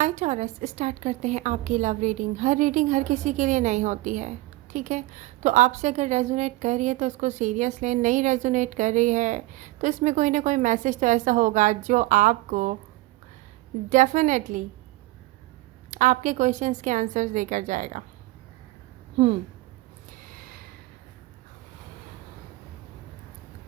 हाय taurus, start करते हैं आपकी लव रीडिंग हर किसी के लिए नहीं होती है। ठीक है, तो आपसे अगर रेजोनेट कर रही है तो उसको सीरियस लें, नहीं रेजोनेट कर रही है तो इसमें कोई ना कोई मैसेज तो ऐसा होगा जो आपको डेफिनेटली आपके क्वेश्चंस के आंसर्स देकर जाएगा।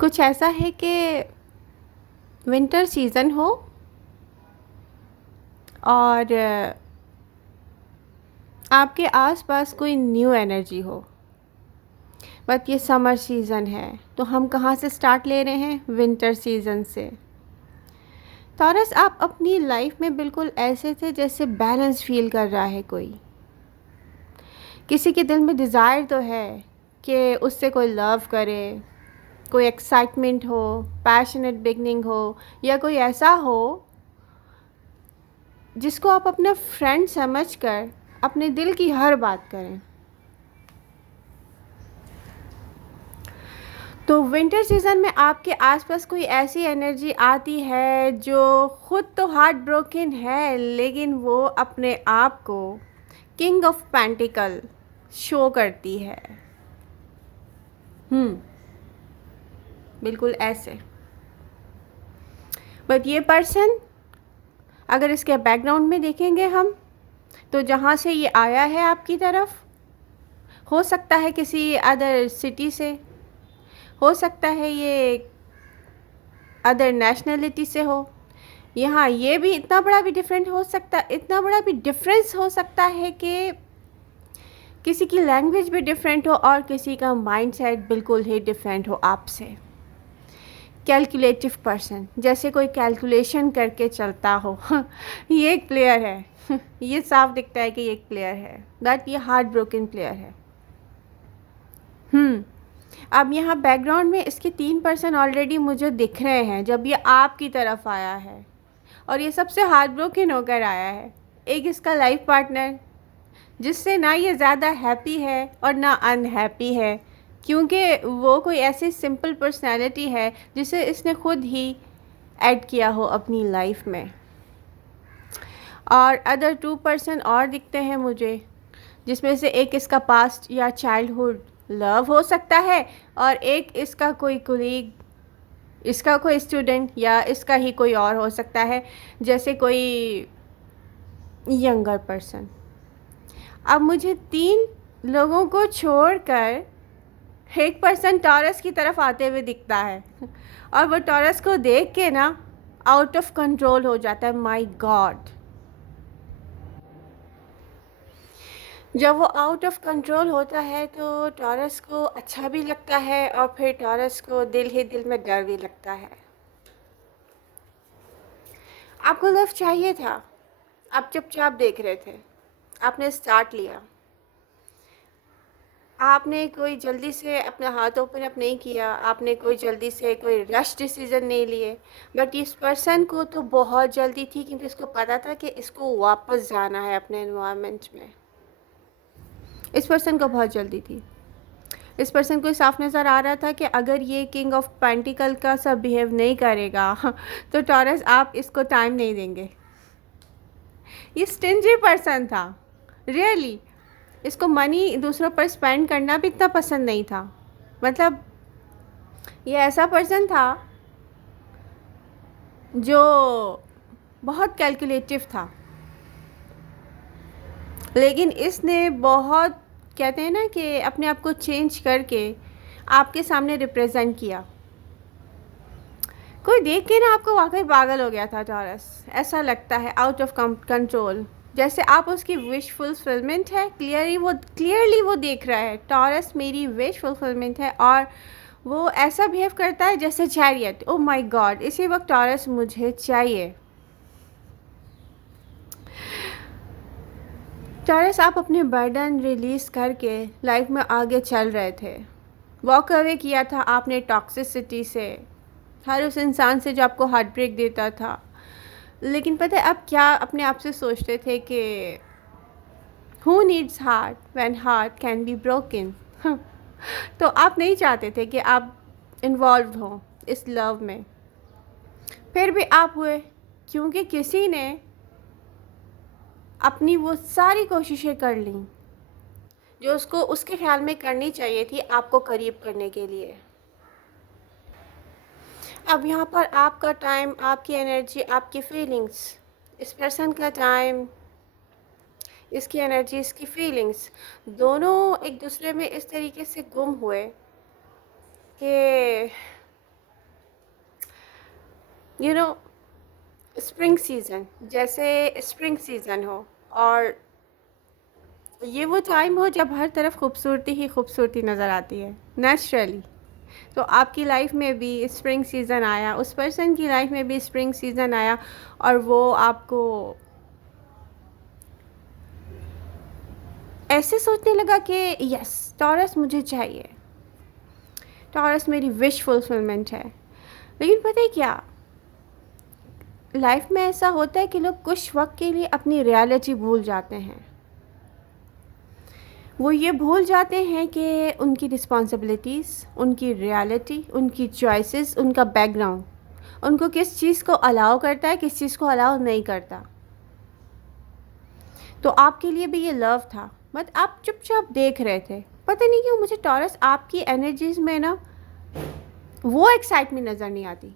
कुछ ऐसा है कि विंटर सीज़न हो और आपके आसपास कोई न्यू एनर्जी हो, बट ये समर सीज़न है तो हम कहाँ से स्टार्ट ले रहे हैं? विंटर सीज़न से। टॉरस, आप अपनी लाइफ में बिल्कुल ऐसे थे जैसे बैलेंस फील कर रहा है कोई। किसी के दिल में डिज़ायर तो है कि उससे कोई लव करे, कोई एक्साइटमेंट हो, पैशनेट बिगनिंग हो, या कोई ऐसा हो जिसको आप अपना फ्रेंड समझकर अपने दिल की हर बात करें। तो विंटर सीज़न में आपके आसपास कोई ऐसी एनर्जी आती है जो ख़ुद तो हार्ट ब्रोकन है, लेकिन वो अपने आप को किंग ऑफ पेंटिकल शो करती है। बिल्कुल ऐसे। बट ये पर्सन, अगर इसके बैकग्राउंड में देखेंगे हम, तो जहाँ से ये आया है आपकी तरफ, हो सकता है किसी अदर सिटी से, हो सकता है ये अदर नेशनलिटी से हो। यहाँ ये भी इतना बड़ा भी डिफरेंट हो सकता, इतना बड़ा भी डिफरेंस हो सकता है कि किसी की लैंग्वेज भी डिफरेंट हो और किसी का माइंडसेट बिल्कुल ही डिफरेंट हो आपसे। कैलकुलेटिव पर्सन, जैसे कोई कैलकुलेशन करके चलता हो। ये एक प्लेयर है। ये साफ दिखता है कि ये एक प्लेयर है, बट ये हार्ट ब्रोकन प्लेयर है। अब यहाँ बैकग्राउंड में इसके 3 पर्सन ऑलरेडी मुझे दिख रहे हैं जब ये आपकी तरफ आया है, और ये सबसे हार्ट ब्रोकन होकर आया है। एक इसका लाइफ पार्टनर, जिससे ना ये ज़्यादा हैप्पी है और ना अनहैप्पी है, क्योंकि वो कोई ऐसी सिंपल पर्सनैलिटी है जिसे इसने खुद ही ऐड किया हो अपनी लाइफ में। और अदर 2 पर्सन और दिखते हैं मुझे, जिसमें से एक इसका पास्ट या चाइल्डहुड लव हो सकता है, और एक इसका कोई कोलीग, इसका कोई स्टूडेंट, या इसका ही कोई और हो सकता है, जैसे कोई यंगर पर्सन। अब मुझे 3 लोगों को छोड़कर एक पर्सन टॉरस की तरफ आते हुए दिखता है, और वो टॉरस को देख के ना आउट ऑफ कंट्रोल हो जाता है। माय गॉड, जब वो आउट ऑफ कंट्रोल होता है तो टॉरस को अच्छा भी लगता है, और फिर टॉरस को दिल ही दिल में डर भी लगता है। आपको लव चाहिए था, आप चुपचाप देख रहे थे, आपने स्टार्ट लिया, आपने कोई जल्दी से अपना हाथ ओपन अप नहीं किया, आपने कोई जल्दी से कोई रश डिसीज़न नहीं लिए। बट इस पर्सन को तो बहुत जल्दी थी, क्योंकि इसको पता था कि इसको वापस जाना है अपने एनवायरनमेंट में। इस पर्सन को बहुत जल्दी थी। इस पर्सन को साफ नज़र आ रहा था कि अगर ये किंग ऑफ पेंटिकल का सब बिहेव नहीं करेगा तो टॉरस आप इसको टाइम नहीं देंगे। ये स्टिंजी पर्सन था, रियली। इसको मनी दूसरों पर स्पेंड करना भी इतना पसंद नहीं था। मतलब ये ऐसा पर्सन था जो बहुत कैलकुलेटिव था, लेकिन इसने बहुत, कहते हैं ना कि अपने आप को चेंज करके आपके सामने रिप्रेजेंट किया। कोई देख के ना आपको वाकई पागल हो गया था टॉरस, ऐसा लगता है, आउट ऑफ कंट्रोल, जैसे आप उसकी विश फुलफिलमेंट है। क्लियरली वो देख रहा है, टॉरस मेरी विश फुलफिलमेंट है, और वो ऐसा बिहेव करता है जैसे चैरियट। ओ माय गॉड, इसी वक्त टॉरस मुझे चाहिए। टॉरस, आप अपने बर्डन रिलीज़ करके लाइफ में आगे चल रहे थे। वॉक अवे किया था आपने टॉक्सिसिटी से, हर उस इंसान से जो आपको हार्ट ब्रेक देता था। लेकिन पता है आप क्या अपने आप से सोचते थे कि who needs heart when heart can be broken. तो आप नहीं चाहते थे कि आप इन्वॉल्व हो इस लव में, फिर भी आप हुए, क्योंकि किसी ने अपनी वो सारी कोशिशें कर लीं जो उसको उसके ख़्याल में करनी चाहिए थी आपको करीब करने के लिए। अब यहाँ पर आपका टाइम, आपकी एनर्जी, आपकी फीलिंग्स, इस पर्सन का टाइम, इसकी एनर्जी, इसकी फीलिंग्स, दोनों एक दूसरे में इस तरीके से गुम हुए कि यू नो स्प्रिंग सीज़न, जैसे स्प्रिंग सीज़न हो और ये वो टाइम हो जब हर तरफ खूबसूरती ही खूबसूरती नज़र आती है नेचुरली। तो आपकी लाइफ में भी स्प्रिंग सीज़न आया, उस पर्सन की लाइफ में भी स्प्रिंग सीज़न आया और वो आपको ऐसे सोचने लगा कि यस टॉरस मुझे चाहिए, टॉरस मेरी विश फुलफिलमेंट है। लेकिन पता है क्या, लाइफ में ऐसा होता है कि लोग कुछ वक्त के लिए अपनी रियलिटी भूल जाते हैं। वो ये भूल जाते हैं कि उनकी रिस्पॉन्सिबिलिटीज़, उनकी रियलिटी, उनकी चॉइसेस, उनका बैकग्राउंड उनको किस चीज़ को अलाउ करता है, किस चीज़ को अलाउ नहीं करता। तो आपके लिए भी ये लव था, बट आप चुपचाप देख रहे थे। पता नहीं क्यों मुझे टॉरस आपकी एनर्जीज में ना वो एक्साइटमेंट नज़र नहीं आती।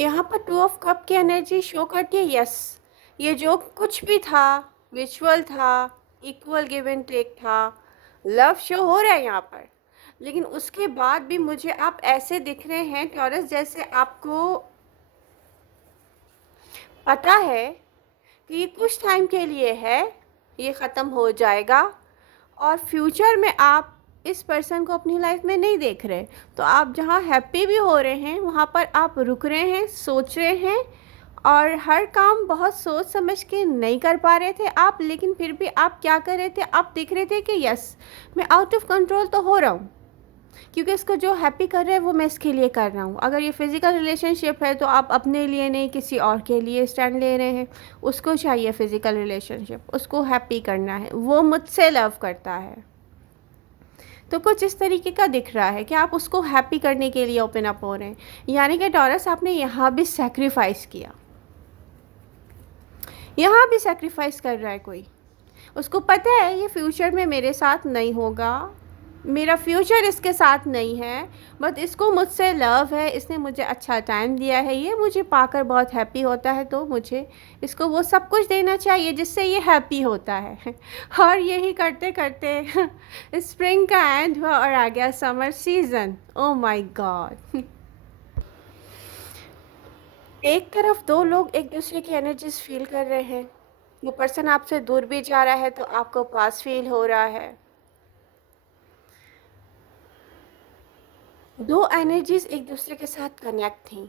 यहाँ पर टू ऑफ कप की एनर्जी शो करती है यस, ये जो कुछ भी था विजुअल था, इक्वल गिव एंड टेक था, लव शो हो रहा है यहाँ पर। लेकिन उसके बाद भी मुझे आप ऐसे दिख रहे हैं टॉरस, जैसे आपको पता है कि ये कुछ टाइम के लिए है, ये ख़त्म हो जाएगा और फ्यूचर में आप इस पर्सन को अपनी लाइफ में नहीं देख रहे। तो आप जहाँ हैप्पी भी हो रहे हैं वहाँ पर आप रुक रहे हैं, सोच रहे हैं और हर काम बहुत सोच समझ के नहीं कर पा रहे थे आप। लेकिन फिर भी आप क्या कर रहे थे, आप देख रहे थे कि यस मैं आउट ऑफ कंट्रोल तो हो रहा हूँ, क्योंकि इसको जो हैप्पी कर रहा है वो मैं इसके लिए कर रहा हूँ। अगर ये फ़िज़िकल रिलेशनशिप है तो आप अपने लिए नहीं किसी और के लिए स्टैंड ले रहे हैं। उसको चाहिए फ़िज़िकल रिलेशनशिप, उसको हैप्पी करना है, वो मुझसे लव करता है। तो कुछ इस तरीके का दिख रहा है कि आप उसको हैप्पी करने के लिए ओपन अप हो रहे हैं। यानी कि टॉरस आपने यहाँ भी सेक्रीफाइस किया, यहाँ भी सेक्रीफाइस कर रहा है कोई। उसको पता है ये फ्यूचर में मेरे साथ नहीं होगा, मेरा फ्यूचर इसके साथ नहीं है, बट इसको मुझसे लव है, इसने मुझे अच्छा टाइम दिया है, ये मुझे पाकर बहुत हैप्पी होता है, तो मुझे इसको वो सब कुछ देना चाहिए जिससे ये हैप्पी होता है। और यही करते करते स्प्रिंग का एंड हुआ और आ गया summer season. Oh my God, एक तरफ दो लोग एक दूसरे की एनर्जीज फील कर रहे हैं, वो पर्सन आपसे दूर भी जा रहा है तो आपको पास फील हो रहा है। दो एनर्जीज एक दूसरे के साथ कनेक्ट थी,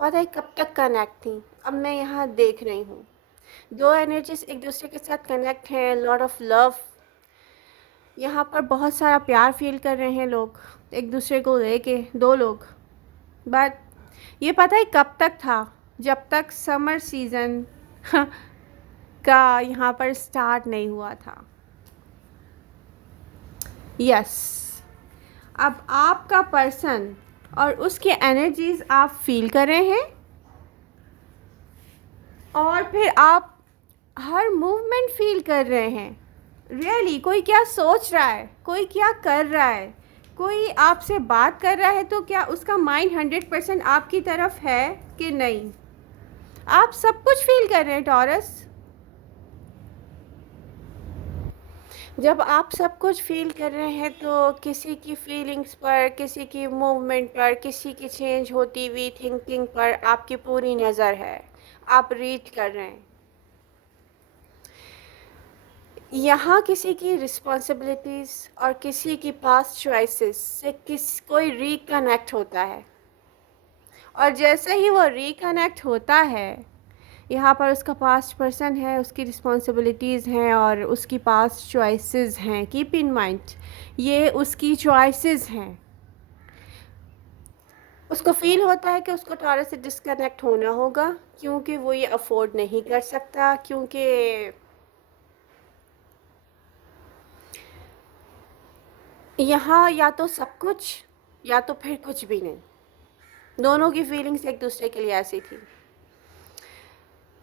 पता है कब तक कनेक्ट थी, अब मैं यहाँ देख रही हूँ। दो एनर्जीज एक दूसरे के साथ कनेक्ट हैं, लॉट ऑफ लव, यहाँ पर बहुत सारा प्यार फील कर रहे हैं लोग एक दूसरे को लेके, दो लोग। बट ये पता है कब तक था, जब तक समर सीज़न का यहाँ पर स्टार्ट नहीं हुआ था। यस, अब आपका पर्सन और उसके एनर्जीज आप फील कर रहे हैं और फिर आप हर मूवमेंट फील कर रहे हैं। रियली कोई क्या सोच रहा है, कोई क्या कर रहा है, कोई आपसे बात कर रहा है तो क्या उसका माइंड 100% आपकी तरफ है कि नहीं, आप सब कुछ फील कर रहे हैं टॉरस। जब आप सब कुछ फील कर रहे हैं तो किसी की फीलिंग्स पर, किसी की मूवमेंट पर, किसी की चेंज होती हुई थिंकिंग पर आपकी पूरी नज़र है, आप रीड कर रहे हैं। यहाँ किसी की रिस्पॉन्सिबिलिटीज़ और किसी की पास्ट चॉइसेस से कोई रिकनेक्ट होता है और जैसे ही वो रिकनेक्ट होता है, यहाँ पर उसका पास्ट पर्सन है, उसकी रिस्पॉन्सिबिलिटीज़ हैं और उसकी पास्ट चॉइसेस हैं। कीप इन माइंड ये उसकी चॉइसेस हैं। उसको फील होता है कि उसको टॉरस से डिस्कनेक्ट होना होगा क्योंकि वो ये अफोर्ड नहीं कर सकता, क्योंकि यहाँ या तो सब कुछ या तो फिर कुछ भी नहीं। दोनों की फीलिंग्स एक दूसरे के लिए ऐसी थी।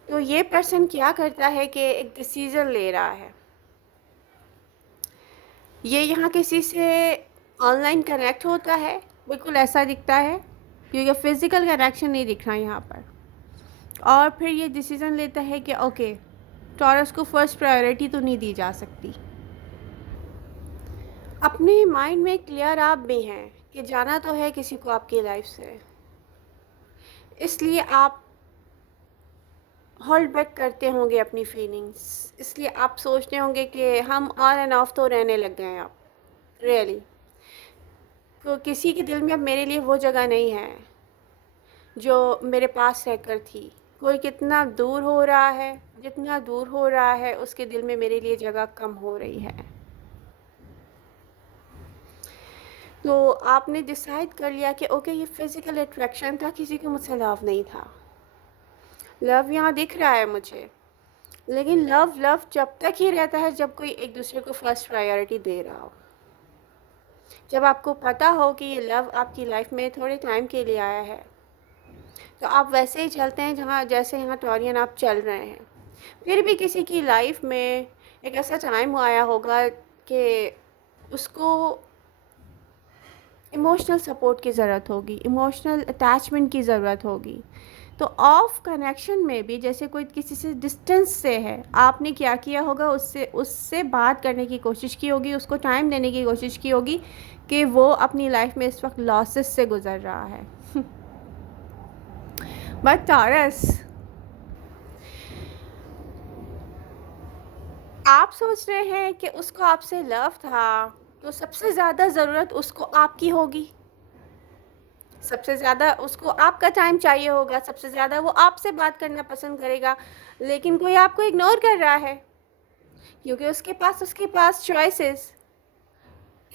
तो ये पर्सन क्या करता है कि एक डिसीज़न ले रहा है। ये यहाँ किसी से ऑनलाइन कनेक्ट होता है, बिल्कुल ऐसा दिखता है, क्योंकि फ़िज़िकल कनेक्शन नहीं दिख रहा यहाँ पर। और फिर ये डिसीज़न लेता है कि ओके, टॉरस को फर्स्ट प्रायोरिटी तो नहीं दी जा सकती। अपने माइंड में क्लियर आप भी हैं कि जाना तो है किसी को आपकी लाइफ से, इसलिए आप होल्ड बैक करते होंगे अपनी फीलिंग्स, इसलिए आप सोचते होंगे कि हम ऑन एंड ऑफ तो रहने लग गए हैं अब रियली। तो किसी के दिल में अब मेरे लिए वो जगह नहीं है जो मेरे पास रहकर थी। कोई कितना दूर हो रहा है, जितना दूर हो रहा है उसके दिल में मेरे लिए जगह कम हो रही है। तो आपने डिसाइड कर लिया कि ओके, ये फिज़िकल अट्रैक्शन था, किसी को मुझसे लव नहीं था। लव यहाँ दिख रहा है मुझे, लेकिन लव लव जब तक ही रहता है जब कोई एक दूसरे को फर्स्ट प्रायोरिटी दे रहा हो। जब आपको पता हो कि ये लव आपकी लाइफ में थोड़े टाइम के लिए आया है, तो आप वैसे ही चलते हैं जहाँ जैसे यहाँ टॉरियन आप चल रहे हैं। फिर भी किसी की लाइफ में एक ऐसा टाइम आया होगा कि उसको इमोशनल सपोर्ट की ज़रूरत होगी, इमोशनल अटैचमेंट की ज़रूरत होगी। तो ऑफ कनेक्शन में भी जैसे कोई किसी से डिस्टेंस से है, आपने क्या किया होगा, उससे उससे बात करने की कोशिश की होगी, उसको टाइम देने की कोशिश की होगी कि वो अपनी लाइफ में इस वक्त लॉसेस से गुज़र रहा है। बट टॉरस, आप सोच रहे हैं कि उसको आपसे लव था, तो सबसे ज़्यादा ज़रूरत उसको आपकी होगी, सबसे ज़्यादा उसको आपका टाइम चाहिए होगा, सबसे ज़्यादा वो आपसे बात करना पसंद करेगा। लेकिन कोई आपको इग्नोर कर रहा है क्योंकि उसके पास चॉइसेस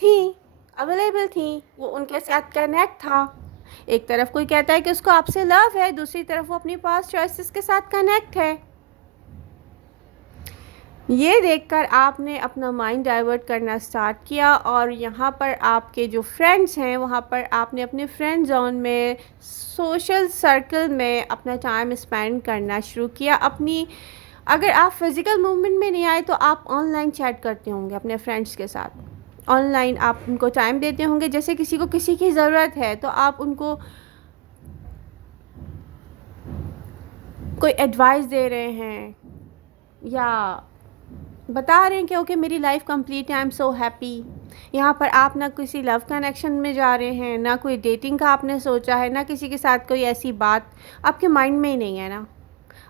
थी, अवेलेबल थी, वो उनके साथ कनेक्ट था। एक तरफ कोई कहता है कि उसको आपसे लव है, दूसरी तरफ वो अपनी पास चॉइसेस के साथ कनेक्ट है। ये देखकर आपने अपना माइंड डाइवर्ट करना स्टार्ट किया और यहाँ पर आपके जो फ्रेंड्स हैं वहाँ पर आपने अपने फ्रेंड जोन में, सोशल सर्कल में अपना टाइम स्पेंड करना शुरू किया। अपनी, अगर आप फिज़िकल मूवमेंट में नहीं आए तो आप ऑनलाइन चैट करते होंगे अपने फ्रेंड्स के साथ, ऑनलाइन आप उनको टाइम देते होंगे। जैसे किसी को किसी की ज़रूरत है तो आप उनको कोई एडवाइस दे रहे हैं या बता रहे हैं कि ओके मेरी लाइफ कंप्लीट है, आई एम सो हैप्पी। यहाँ पर आप ना किसी लव कनेक्शन में जा रहे हैं, ना कोई डेटिंग का आपने सोचा है, ना किसी के साथ कोई ऐसी बात आपके माइंड में ही नहीं है ना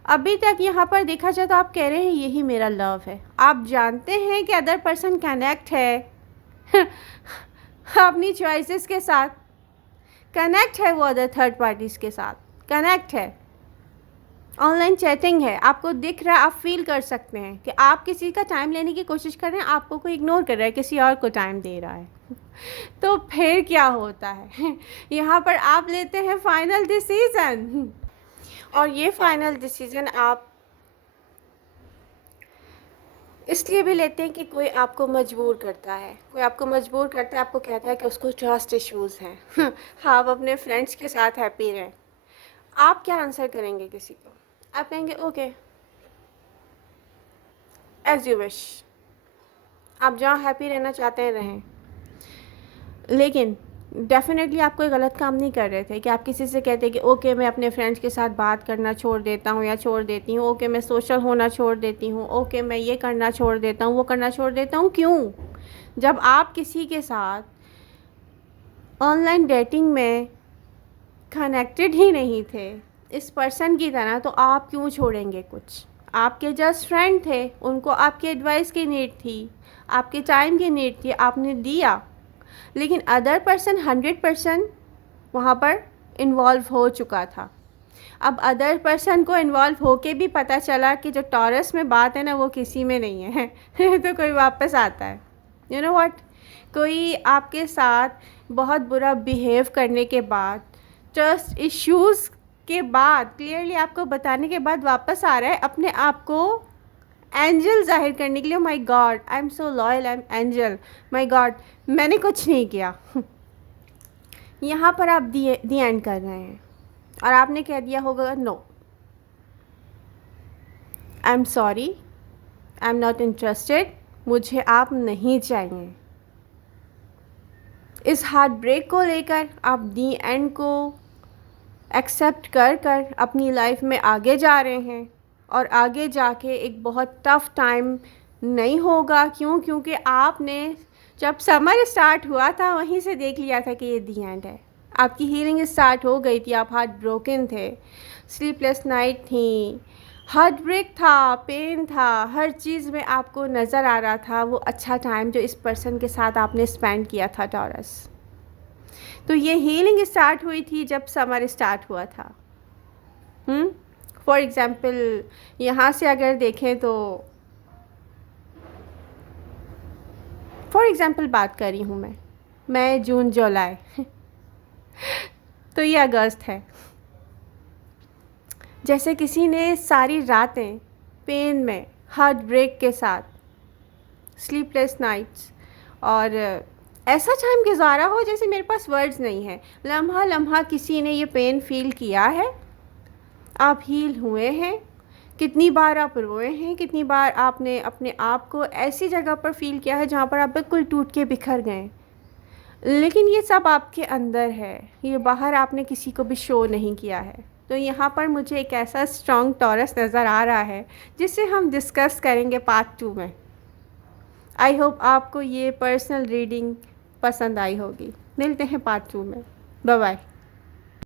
अभी तक। यहाँ पर देखा जाए तो आप कह रहे हैं यही मेरा लव है। आप जानते हैं कि अदर पर्सन कनेक्ट है अपनी चॉइसेस के साथ, कनेक्ट है, वो अदर थर्ड पार्टीज़ के साथ कनेक्ट है, ऑनलाइन चैटिंग है, आपको दिख रहा है, आप फील कर सकते हैं कि आप किसी का टाइम लेने की कोशिश कर रहे हैं, आपको कोई इग्नोर कर रहा है, किसी और को टाइम दे रहा है। तो फिर क्या होता है यहाँ पर आप लेते हैं फाइनल डिसीज़न। और ये फाइनल डिसीज़न आप इसलिए भी लेते हैं कि कोई आपको मजबूर करता है, कोई आपको मजबूर करता है, आपको कहता है कि उसको ट्रस्ट इश्यूज़ हैं हाँ, आप अपने फ्रेंड्स के साथ हैप्पी रहें। आप क्या आंसर करेंगे किसी को? आप कहेंगे ओके, एज़ यू विश, आप जहाँ हैप्पी रहना चाहते हैं रहें। लेकिन डेफ़िनेटली आप कोई गलत काम नहीं कर रहे थे कि आप किसी से कहते कि ओके मैं अपने फ्रेंड्स के साथ बात करना छोड़ देता हूँ या छोड़ देती हूँ, ओके मैं सोशल होना छोड़ देती हूँ, ओके मैं ये करना छोड़ देता हूँ, वो करना छोड़ देता हूँ। क्यों? जब आप किसी के साथ ऑनलाइन डेटिंग में कनेक्टेड ही नहीं थे इस पर्सन की तरह, तो आप क्यों छोड़ेंगे कुछ? आपके जस्ट फ्रेंड थे, उनको आपकी एडवाइस की नीड थी, आपके टाइम की नीड थी, आपने दिया। लेकिन अदर पर्सन 100% वहाँ पर इन्वॉल्व हो चुका था। अब अदर पर्सन को इन्वॉल्व होके भी पता चला कि जो टॉरस में बात है ना वो किसी में नहीं है तो कोई वापस आता है। यू नो व्हाट, कोई आपके साथ बहुत बुरा बिहेव करने के बाद, ट्रस्ट इश्यूज़ के बाद, क्लियरली आपको बताने के बाद वापस आ रहा है अपने आप को एंजल जाहिर करने के लिए। My God, I am so loyal, I am angel, my God मैंने कुछ नहीं किया यहाँ पर आप दी एंड कर रहे हैं और आपने कह दिया होगा no, I am sorry, I am not interested, मुझे आप नहीं चाहिए। इस हार्ट ब्रेक को लेकर आप दी एंड को एक्सेप्ट कर कर अपनी लाइफ में आगे जा रहे हैं, और आगे जाके एक बहुत टफ़ टाइम नहीं होगा। क्यों? क्योंकि आपने जब समर स्टार्ट हुआ था वहीं से देख लिया था कि ये दी एंड है। आपकी हीलिंग स्टार्ट हो गई थी, आप हार्ट ब्रोकन थे, स्लीपलेस नाइट थी, हार्ट ब्रेक था, पेन था, हर चीज़ में आपको नज़र आ रहा था वो अच्छा टाइम जो इस पर्सन के साथ आपने स्पेंड किया था टॉरस। तो ये हीलिंग स्टार्ट हुई थी जब समर स्टार्ट हुआ था। फॉर एग्ज़ाम्पल यहाँ से अगर देखें तो फॉर एग्ज़ाम्पल बात कर रही हूँ मैं जून जुलाई तो ये अगस्त है। जैसे किसी ने सारी रातें पेन में, हार्ट ब्रेक के साथ, स्लीपलेस नाइट्स, और ऐसा टाइम गुजारा हो जैसे मेरे पास वर्ड्स नहीं है। लम्हा लम्हा किसी ने ये पेन फील किया है, आप हील हुए हैं। कितनी बार आप रोए हैं, कितनी बार आपने अपने आप को ऐसी जगह पर फील किया है जहाँ पर आप बिल्कुल टूट के बिखर गए। लेकिन ये सब आपके अंदर है, ये बाहर आपने किसी को भी शो नहीं किया है। तो यहाँ पर मुझे एक ऐसा स्ट्रॉन्ग टॉरस नज़र आ रहा है जिसे हम डिस्कस करेंगे पार्ट 2 में। आई होप आपको ये पर्सनल रीडिंग पसंद आई होगी। मिलते हैं पार्ट 2 में। Bye bye.